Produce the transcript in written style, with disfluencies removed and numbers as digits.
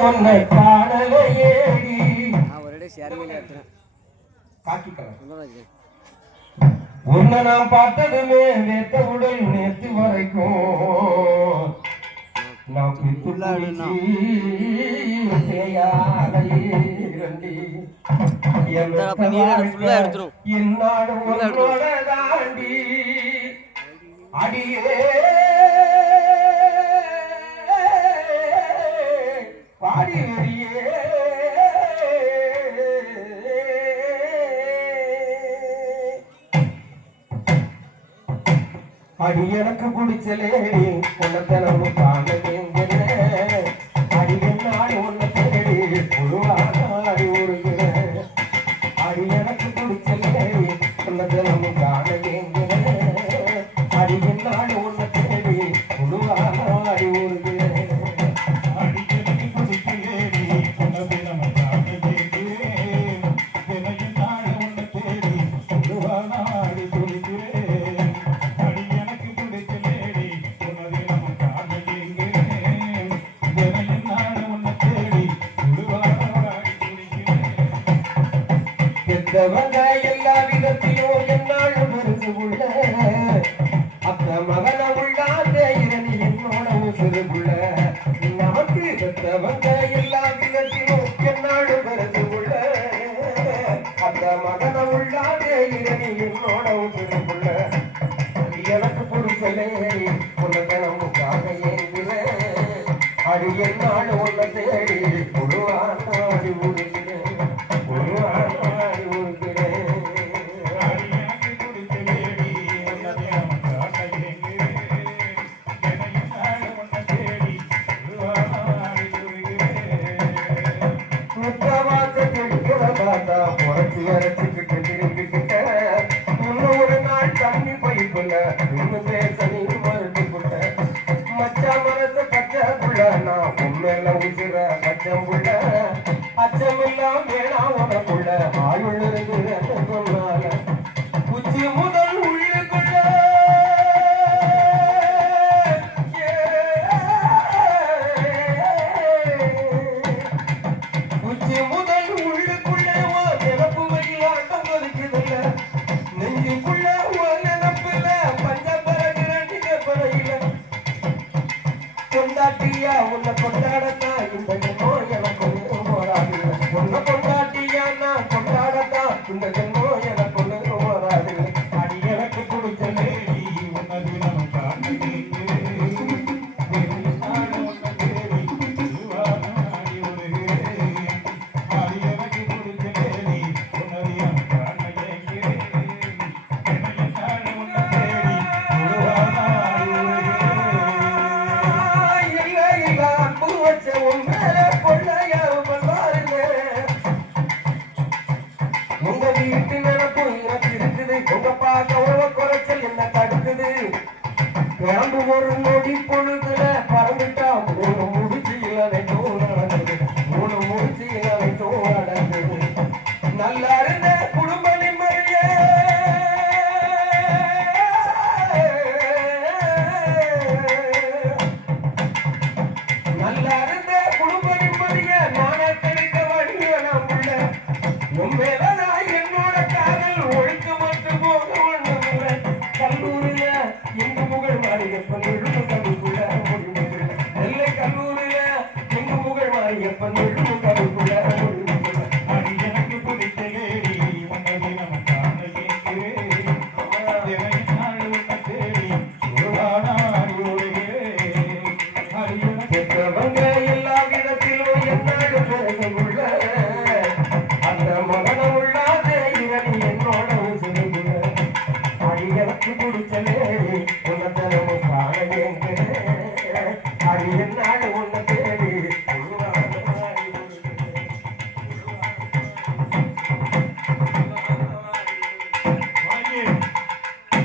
உன்னை காணலையேடி உன்னை நான் பார்த்ததுமே நேத்த உடல் நேற்று வரைக்கும் நான் என்னாடு உன்னோட தாண்டி அடியே பாடி வரியே அடி எனக்கு பிடிச்சலேடி உன்னத்தனமும் காணவேங்க அடி என்னாடு உன்னை தேடி புழுவாடி உருகிற அடி எனக்கு பிடிச்சலேடி உன்னத்தனமும் காணவேங்க அடி என்னாடு உன்னை தேடி புழுவாடி உருகிற அடி எனக்கு பிடிச்சலேடி உன்னத்தனமும் காணவேங்க என்னாடு உன்னை தேடி புழுவாடி உருகிறேன் எல்லா விதத்திலும் என்னாலும் பெருசு உள்ள அத்த மகன உள்ளாத இரணி என்னோட உசுறு உள்ள நமக்கு பெற்றவங்க எல்லா விதத்திலும் என்னாலும் பெருசு உள்ள அத்த மகன உள்ளாத இரணி என்னோட உசுறு உள்ள எனக்கு புரிசலே உன்னதனமுக்காக ஏங்குற அடி என்னாடு உன்னை தேடி புழுவான அடி உருகிறேன் புழுவான புறத்து வரைச்சுக்கிட்டு திரும்பிக்கிட்ட முன்னொரு நாள் தண்ணி பைப்புல இன்னும் பேச நீ மறுத்து புட்ட மச்சா மனச பச்சை புள்ள நான் உண்மையில உசுர பச்சம் புள்ள அச்சமெல்லாம் வேணா உனக்குள்ள ஆயுள் இருக்கிற சொன்னால உச்சி முதல் உள்ளுக்குள்ள உச்சி முதல் உள்ளுக்குள்ள நெஞ்சுக்குள்ள நினப்புல பஞ்சபரகிரண்டிய கொண்டாட்டியா உன்னை கொண்டாடத்தான் இந்த ஜென்மம் எனக்கு போராது உன்னை கொண்டாட்டியா நான் கொண்டாடத்தான் இந்த ஜென்மம் எனக்கு போராது அடி எனக்கு பிடிச்ச லேடி உன்னது நமக்கு உங்க வீட்டு நினைப்பு எனக்கு இருக்குது உங்க பார்க்க உறவ குறைச்சல் என்ன தடுக்குது கிளம்பு ஒரு நொடி பொழுதுல பறந்துட்டா மூணு முடிச்சியில் அனைத்தும் நடந்தது மூணு முடிச்சியில் அனைத்தும் நடந்தது நல்லா இருந்த குடும்ப நிம்மதியே நல்லா இருந்த குடும்ப நிம்மதியே நானே கிடைக்க வழிய நம்முள்ள உண்மையில நான் என்னோட காதல் ஒழுக்க மட்டும் போக ஒண்ணுமில்லை கல்லூரில எங்க புகழ் மாறியப்பன் எழுத கவிக்குள்ள முடிந்தது நெல்லை கல்லூரில எங்க புகழ் மாறியப்பன்